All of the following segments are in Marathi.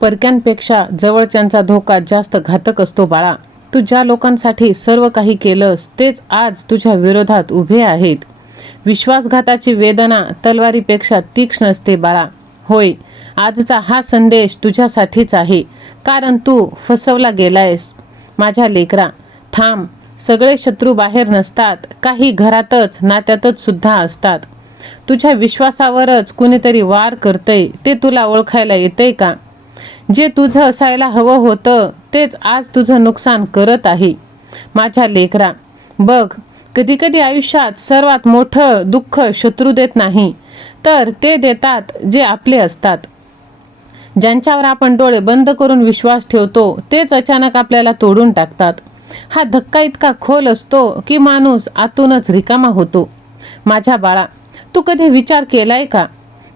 परक्यांपेक्षा जवळच्यांचा धोका जास्त घातक असतो बाळा. तू ज्या लोकांसाठी सर्व काही केलंस तेच आज तुझ्या विरोधात उभे आहेत. विश्वासघाताची वेदना तलवारीपेक्षा तीक्ष्ण असते बाळा. होय, आजचा हा संदेश तुझ्यासाठीच आहे, कारण तू फसवला गेलायस. माझ्या लेकरा, थांब. सगळे शत्रू बाहेर नसतात, काही घरातच नात्यातच सुद्धा असतात. तुझ्या विश्वासावरच कुणीतरी वार करतंय, ते तुला ओळखायला येतंय का? जे तुझं असायला हवं होतं तेच आज तुझं नुकसान करत आहे. माझ्या लेकरा, बघ, कधी कधी आयुष्यात सर्वात मोठं दुःख शत्रू देत नाही, तर ते देतात जे आपले असतात. ज्यांच्यावर आपण डोळे बंद करून विश्वास ठेवतो तेच अचानक आपल्याला तोडून टाकतात. हा धक्का इतका खोल असतो की माणूस आतूनच रिकामा होतो. माझ्या बाळा, तू कधी विचार केलाय का,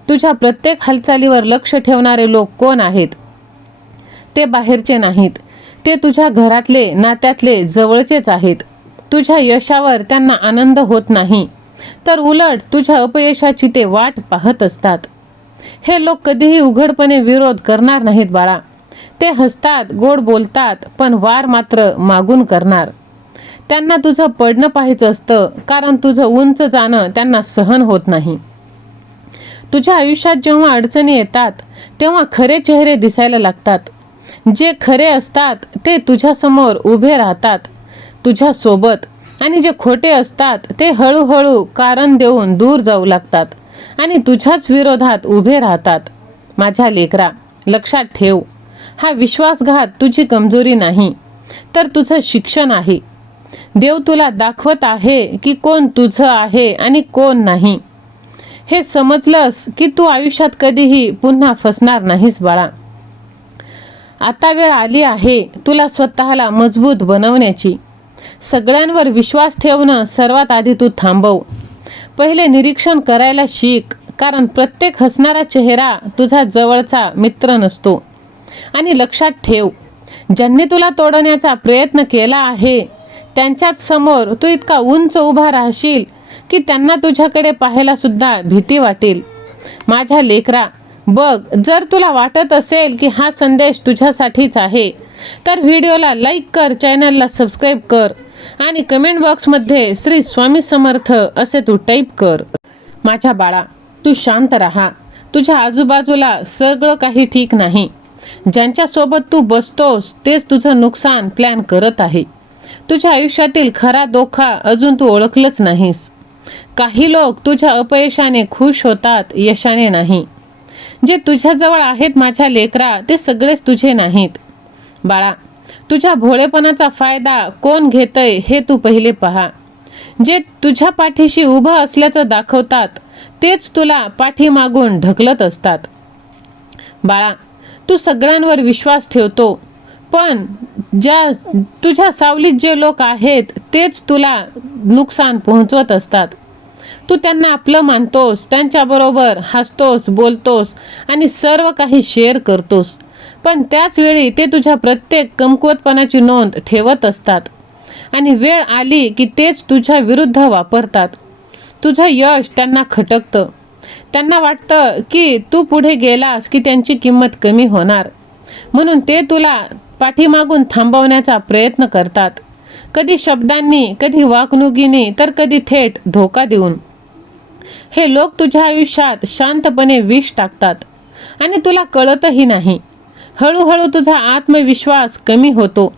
तुझ्या प्रत्येक हालचालीवर लक्ष ठेवणारे लोक कोण आहेत? ते बाहेरचे नाहीत, ते तुझ्या घरातले, नात्यातले, जवळचेच आहेत. तुझ्या यशावर त्यांना आनंद होत नाही, तर उलट तुझ्या अपयशाची ते वाट पाहत असतात. हे लोक कधीही उघडपणे विरोध करणार नाहीत बाळा. ते हसतात, गोड बोलतात, पण वार मात्र मागून करणार. त्यांना तुझं पडणं पाहायचं असतं, कारण तुझं उंच जाणं त्यांना सहन होत नाही. तुझ्या आयुष्यात जेव्हा अडचणी येतात तेव्हा खरे चेहरे दिसायला लागतात. जे खरे असतात ते तुझ्यासमोर उभे राहतात, तुझ्या सोबत, आणि जे खोटे असतात ते हळूहळू कारण देऊन दूर जाऊ लागतात आणि तुझ्याच विरोधात उभे राहतात. माझ्या लेकरा, लक्षात ठेव, हा विश्वासघात तुझी कमजोरी नाही, तर तुझं शिक्षण आहे. देव तुला दाखवत आहे की कोण तुझं आहे आणि कोण नाही. हे समजलंस की तू आयुष्यात कधीही पुन्हा फसणार नाहीस बाळा. आता वेळ आली आहे तुला स्वतःला मजबूत बनवण्याची. सगळ्यांवर विश्वास ठेवणं सर्वात आधी तू थांबव. पहिले निरीक्षण करायला शिक, कारण प्रत्येक हसणारा चेहरा तुझा जवळचा मित्र नसतो. आणि लक्षात ठेव, ज्यांनी तुला तोडण्याचा प्रयत्न केला आहे त्यांच्याच समोर तू इतका उंच उभा राहशील की त्यांना तुझ्याकडे पाहायला सुद्धा भीती वाटेल. माझ्या लेकरा, बघ, जर तुला वाटत असेल की हा संदेश तुझ्यासाठीच आहे, तर व्हिडिओला लाईक कर, चॅनलला सबस्क्राईब कर आणि कमेंट बॉक्समध्ये श्री स्वामी समर्थ असे तू टाईप कर. माझ्या बाळा, तू शांत राहा. तुझ्या आजूबाजूला सगळं काही ठीक नाही. ज्यांच्यासोबत तू बसतोस तेच तुझं नुकसान प्लॅन करत आहे. तुझ्या आयुष्यातील खरा धोका अजून तू ओळखलंच नाहीस. काही लोक तुझ्या अपयशाने खुश होतात, यशाने नाही. जे तुझ्याजवळ आहेत माझ्या लेकरा, ते सगळेच तुझे नाहीत. बाळा, तुझ्या भोळेपणाचा फायदा कोण घेतंय हे तू पहिले पहा. जे तुझ्या पाठीशी उभं असल्याचं दाखवतात तेच तुला पाठीमागून ढकलत असतात. बाळा, तू सगळ्यांवर विश्वास ठेवतो, पण तुझ्या सावलीत जे लोक आहेत तेच तुला नुकसान पोहोचवत असतात. तू त्यांना आपलं मानतोस, त्यांच्याबरोबर हसतोस, बोलतोस आणि सर्व काही शेअर करतोस, पण त्याच वेळी ते तुझ्या प्रत्येक कमकुवतपणाची नोंद ठेवत असतात आणि वेळ आली की तेच तुझ्या विरुद्ध वापरतात. तुझं यश त्यांना खटकतं. त्यांना वाटतं की तू पुढे गेलास की त्यांची किंमत कमी होणार, म्हणून ते तुला पाठीमागून थांबवण्याचा प्रयत्न करतात. कधी शब्दांनी, कधी वागणुकीने, तर कधी थेट धोका देऊन. हे लोक तुझ्या आयुष्यात शांतपणे विष टाकतात आणि तुला कळतही नाही. हळूहळू तुझा आत्मविश्वास कमी होतो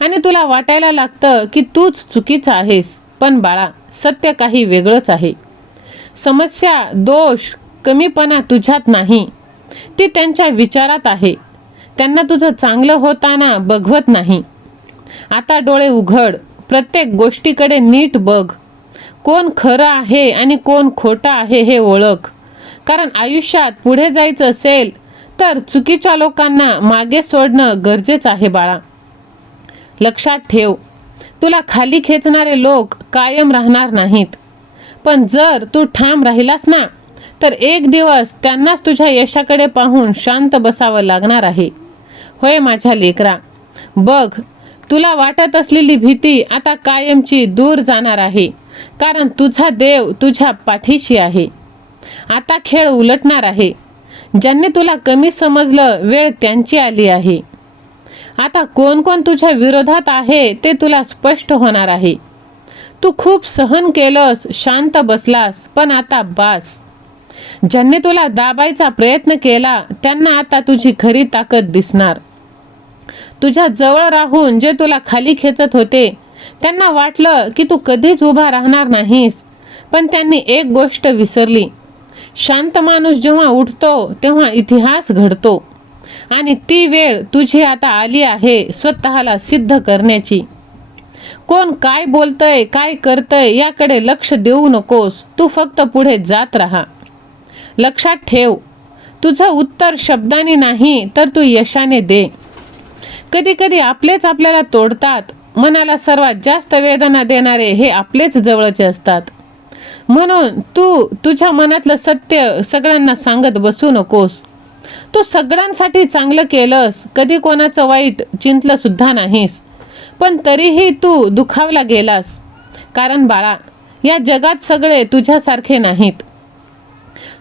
आणि तुला वाटायला लागतं की तूच चुकीचा आहेस. पण बाळा, सत्य काही वेगळंच आहे. समस्या, दोष, कमीपणा तुझ्यात नाही, ती त्यांच्या विचारात आहे. त्यांना तुझं चांगलं होताना बघवत नाही. आता डोळे उघड, प्रत्येक गोष्टीकडे नीट बघ. कोण खरं आहे आणि कोण खोटं आहे हे ओळख. कारण आयुष्यात पुढे जायचं असेल तर चुकीच्या लोकांना मागे सोडणं गरजेचं आहे बाळा. लक्षात ठेव, तुला खाली खेचणारे लोक कायम राहणार नाहीत, पण जर तू ठाम राहिलास ना, तर एक दिवस त्यांनाच तुझ्या यशाकडे पाहून शांत बसावं लागणार आहे. होय माझ्या लेकरा, बघ, तुला वाटत असलेली भीती आता कायमची दूर जाणार आहे, कारण तुझा देव तुझ्या पाठीशी आहे. आता खेळ उलटणार आहे. ज्यांनी तुला कमी समजलं, वेळ त्यांची आली आहे. आता कोण कोण तुझ्या विरोधात आहे ते तुला स्पष्ट होणार आहे. तू खूप सहन केलंस, शांत बसलास, पण आता बास. ज्यांनी तुला दाबायचा प्रयत्न केला त्यांना आता तुझी खरी ताकद दिसणार. तुझ्या जवळ राहून जे तुला खाली खेचत होते त्यांना वाटलं की तू कधीच उभा राहणार नाहीस, पण त्यांनी एक गोष्ट विसरली. शांत माणूस जेव्हा उठतो तेव्हा इतिहास घडतो, आणि ती वेळ तुझी आता आली आहे स्वतःला सिद्ध करण्याची. कोण काय बोलतंय, काय करतंय याकडे लक्ष देऊ नकोस. तू फक्त पुढे जात राहा. लक्षात ठेव, तुझं उत्तर शब्दाने नाही तर तू यशाने दे. कधी कधी आपलेच आपल्याला तोडतात. मनाला सर्वात जास्त वेदना देणारे हे आपलेच जवळचे असतात. म्हणून तू तुझ्या मनातलं सत्य सगळ्यांना सांगत बसू नकोस. तू सगळ्यांसाठी चांगलं केलंस, कधी कोणाचं वाईट चिंतलं सुद्धा नाहीस, पण तरीही तू दुखावला गेलास. कारण बाळा, या जगात सगळे तुझ्यासारखे नाहीत.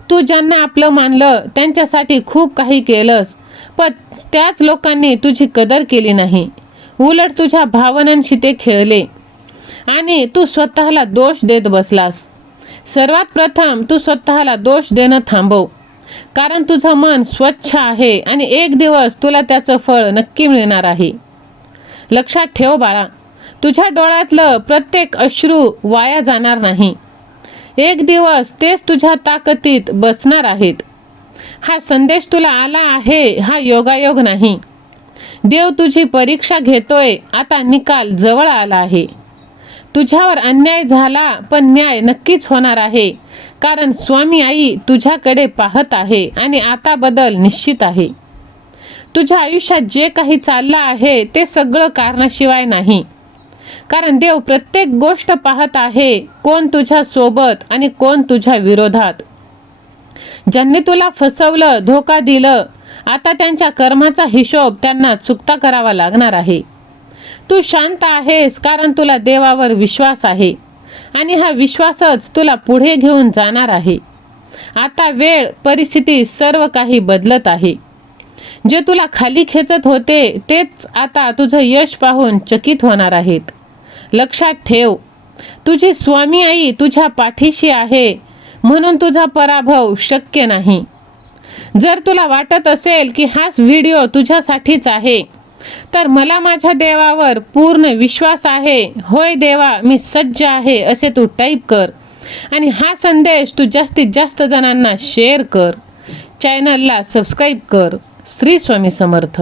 तू ज्यांना आपलं मानलं त्यांच्यासाठी खूप काही केलंस, पण त्याच लोकांनी तुझी कदर केली नाही. उलट तुझ्या भावनांशी ते खेळले आणि तू स्वतःला दोष देत बसलास. सर्वात प्रथम तू स्वतःला दोष देणं थांबव, कारण तुझं मन स्वच्छ आहे आणि एक दिवस तुला त्याचं फळ नक्की मिळणार आहे. लक्षात ठेव बाळा, तुझ्या डोळ्यातलं प्रत्येक अश्रू वाया जाणार नाही. एक दिवस तेच तुझ्या ताकदीत बसणार आहेत. हा संदेश तुला आला आहे, हा योगायोग नाही. देव तुझी परीक्षा घेतोय. आता निकाल जवळ आला आहे. तुझ्यावर अन्याय झाला, पण न्याय नक्कीच होणार आहे, कारण स्वामी आई तुझ्याकडे पाहत आहे आणि आता बदल निश्चित आहे. तुझ्या आयुष्यात जे काही चाललं आहे ते सगळं कारणाशिवाय नाही, कारण देव प्रत्येक गोष्ट पाहत आहे. कोण तुझ्या सोबत आणि कोण तुझ्या विरोधात. ज्यांनी तुला फसवलं, धोका दिलं, आता त्यांच्या कर्माचा हिशोब त्यांना चुकता करावा लागणार आहे. तू शांत आहेस कारण तुला देवावर विश्वास आहे, आणि हा विश्वासच तुला पुढे घेऊन जाणार आहे. आता वेळ, परिस्थिती सर्व काही बदलत आहे. जे तुला खाली खेचत होते तेच आता तुझं यश पाहून चकित होणार आहेत. लक्षात ठेव, तुझी स्वामी आई तुझ्या पाठीशी आहे, म्हणून तुझा पराभव शक्य नाही. जर तुला वाटत असेल की हाच व्हिडिओ तुझ्यासाठीच आहे, तर मला माझ्या देवावर पूर्ण विश्वास आहे. होय देवा, मी सज्ज आहे असे तू टाईप कर आणि हा संदेश तू जास्तीत जास्त जणांना शेअर कर. चॅनलला सबस्क्राईब कर. श्री स्वामी समर्थ.